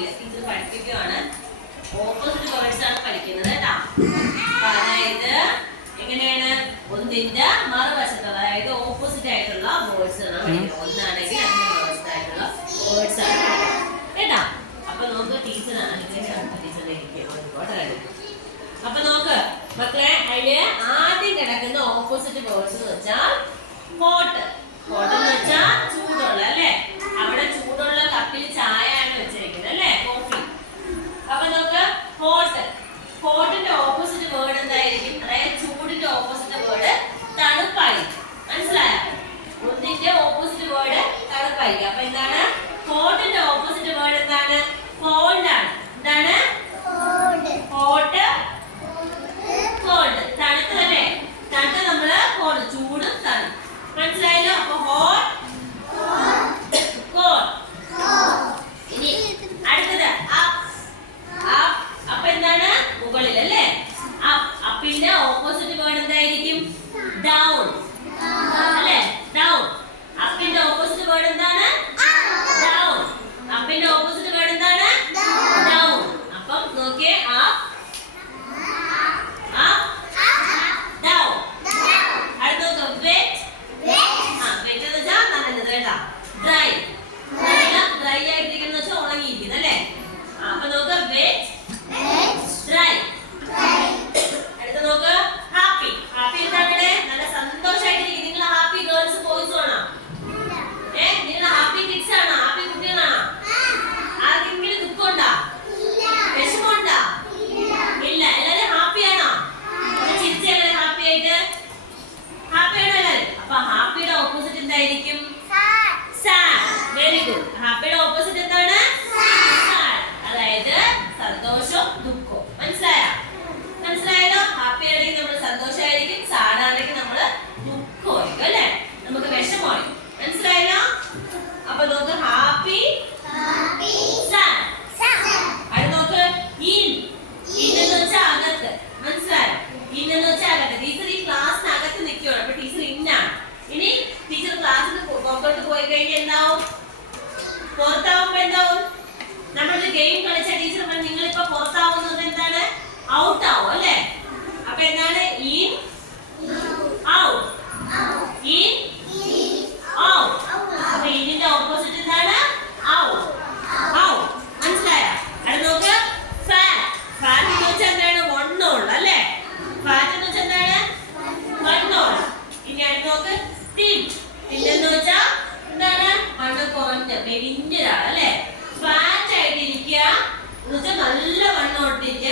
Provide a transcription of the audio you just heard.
ടോപ്പിക്കിൽ ടീച്ചർ പഠിപ്പിക്കുകയാണ്. Opposite words ആണ് പഠിക്കുന്നത് കേട്ടോ. അതായത് എങ്ങനെയാണ് ഒന്നിന്റെ മറുവശത്ത്, അതായത് ഓപ്പോസിറ്റ് ആയിട്ടുള്ള വേർഡ്സ് ആണ് പഠിക്കുന്നത്. ഒന്നാണെങ്കിൽ അതിന്റെ മറുവശത്ത് ആയിട്ടുള്ള വേർഡ്സ് ആണ് കേട്ടോ. അപ്പൊ നമുക്ക് ടീച്ചറാണ് ടീച്ചറിനെ ഇരിക്കും. അപ്പൊ നോക്ക് മക്കളെ, അതില് ആദ്യം കിടക്കുന്ന ഓപ്പോസിറ്റ് വേർഡ്സ് എന്ന് വെച്ചാൽ ഹോട്ട്. ഹോട്ട് എന്ന് വെച്ചാൽ ചൂടുള്ള അല്ലെ. അവിടെ ചൂടുള്ള കപ്പിൽ ചായ ആണ് വെച്ചിരിക്കുന്നത് അല്ലെ, കോഫി. അപ്പൊ നോക്ക് ഹോട്ട്. ഹോട്ടിന്റെ ഓപ്പോസിറ്റ് വേർഡ് എന്തായിരിക്കും? അതായത് ചൂടിന്റെ ഓപ്പോസിറ്റ് വേർഡ് തണുപ്പായിരിക്കും. മനസ്സിലായോ? ഒന്നിന്റെ ഓപ്പോസിറ്റ് വേർഡ് തണുപ്പായിരിക്കും. അപ്പൊ എന്താണ് ഹോട്ടിന്റെ ഓപ്പോസിറ്റ് വേർഡ്? എന്താണ്? കോൾഡ് ആണ്. എന്താണ്? Hot cold. തണുത്തല്ലേ? തണുത്ത നമ്മള് കോൾഡ്, ചൂടും തണുപ്പ്. മനസ്സിലായല്ലോ? അപ്പൊ ഹോട്ട് കോൾഡ്. ഇനി അടുത്തത് അപ്പ്. അപ്പ്. അപ്പൊ എന്താണ്? മുകളിൽ അല്ലേ. അപ്പ്. അപ്പിന്റെ ഓപ്പോസിറ്റ് വേർഡ് എന്തായിരിക്കും? ഡൗൺ അല്ലേ. ഡൗൺ. അപ്പിന്റെ ഓപ്പോസിറ്റ് വേർഡ് എന്താണ്? ഡൗൺ. അപ്പിന്റെ ഓപ്പോസിറ്റ് വേർഡ് എന്താണ്? ഡൗൺ. അപ്പം നോക്കിയേ, അപ്പ് down. അടുത്തത് wet. wet എന്ന് വെച്ചാൽ നനഞ്ഞത് കേട്ടോ. dry. dry ആയിട്ടിരിക്കുന്ന വെച്ചാൽ ഉണങ്ങിയിരിക്കുന്നത് അല്ലേ. അപ്പൊ നോക്ക് wet, dry. അടുത്ത നോക്ക് happy. happy എന്താണ്? നല്ല സന്തോഷമായിട്ടിരിക്കും. നിങ്ങൾ ഹാപ്പി ഗേൾസ് ബോയ്സ് ആണോ? നിങ്ങൾ ഹാപ്പി കിഡ്സ് ആണോ? ഹാപ്പി കുട്ടികളാണോ? ആർക്കെങ്കിലും ദുഃഖമുണ്ടോ? വിഷമമുണ്ടോ? ഇല്ല. എല്ലാവരും ഹാപ്പിയാണോ? ഹാപ്പി ആയിട്ട് ഹാപ്പി ആണോ എല്ലാവരും? അപ്പൊ ഹാപ്പിയുടെ ഓപ്പോസിറ്റ് എന്തായിരിക്കും? സാഡ്. Very good. ഹാപ്പിയുടെ ഓപ്പോസിറ്റ് എന്താണ്? സാഡ്. അതായത് സന്തോഷം ദുഃഖം. മനസ്സിലായല്ലോ? ഹാപ്പി ആണെങ്കിൽ നമ്മൾ സന്തോഷമായിരിക്കും, സാഡ് ആണെങ്കിൽ നമ്മൾ ദുഃഖമായിരിക്കും അല്ലെ, നമുക്ക് വിഷമമായിരിക്കും. മനസ്സിലായല്ലോ? അപ്പൊ നോക്ക് ഹാപ്പി, സാഡ്. അത് നോക്ക് ഇൻ. ഇൻ എന്ന് വെച്ചാൽ അകത്ത്. മനസ്സിലായോ? ഇൻ എന്ന് വെച്ചാൽ അകത്ത്. ടീച്ചർ ഈ ക്ലാസ്സിനകത്ത് നിൽക്കുകയാണ്. അപ്പൊ ടീച്ചർ ഇന്നാണ്. ഇനി ടീച്ചർ ക്ലാസ്സിന് പുറത്തോട്ട് പോയി കഴിഞ്ഞാൽ എന്താവും? പുറത്താവുമ്പോ എന്താവും? നമ്മളൊരു ഗെയിം കളിച്ച ടീച്ചർ പറഞ്ഞു നിങ്ങളിപ്പോ പുറത്താവുന്നത് എന്താണ്? ഔട്ട് ആവും അല്ലെ. അപ്പൊ എന്താണ്? In out. In out. അപ്പൊ ഇന്നിന്റെ ഓപ്പോസിറ്റ് എന്താണ്? ഔട്ട്. ഔട്ട്. മനസ്സിലായോ? അത് നോക്ക് ഫാറ്റ്. ഫാറ്റ് എന്ന് വെച്ചാൽ എന്താണ്? വണ്ണമുള്ള അല്ലെ. ഫാറ്റ് എന്ന് വെച്ചാൽ എന്താണ്? വണ്ണമുള്ള. ഇനി അടുത്ത് നോക്ക് തിൻ. തിൻ എന്ന് വെച്ചാൽ എന്താണ്? വണ്ണം കുറഞ്ഞ മെലിഞ്ഞ ഒരാൾ അല്ലെ. ഫാറ്റ് ആയിട്ടിരിക്കുക എന്ന് വെച്ചാൽ നല്ല വണ്ണോട്ടിരിക്കുക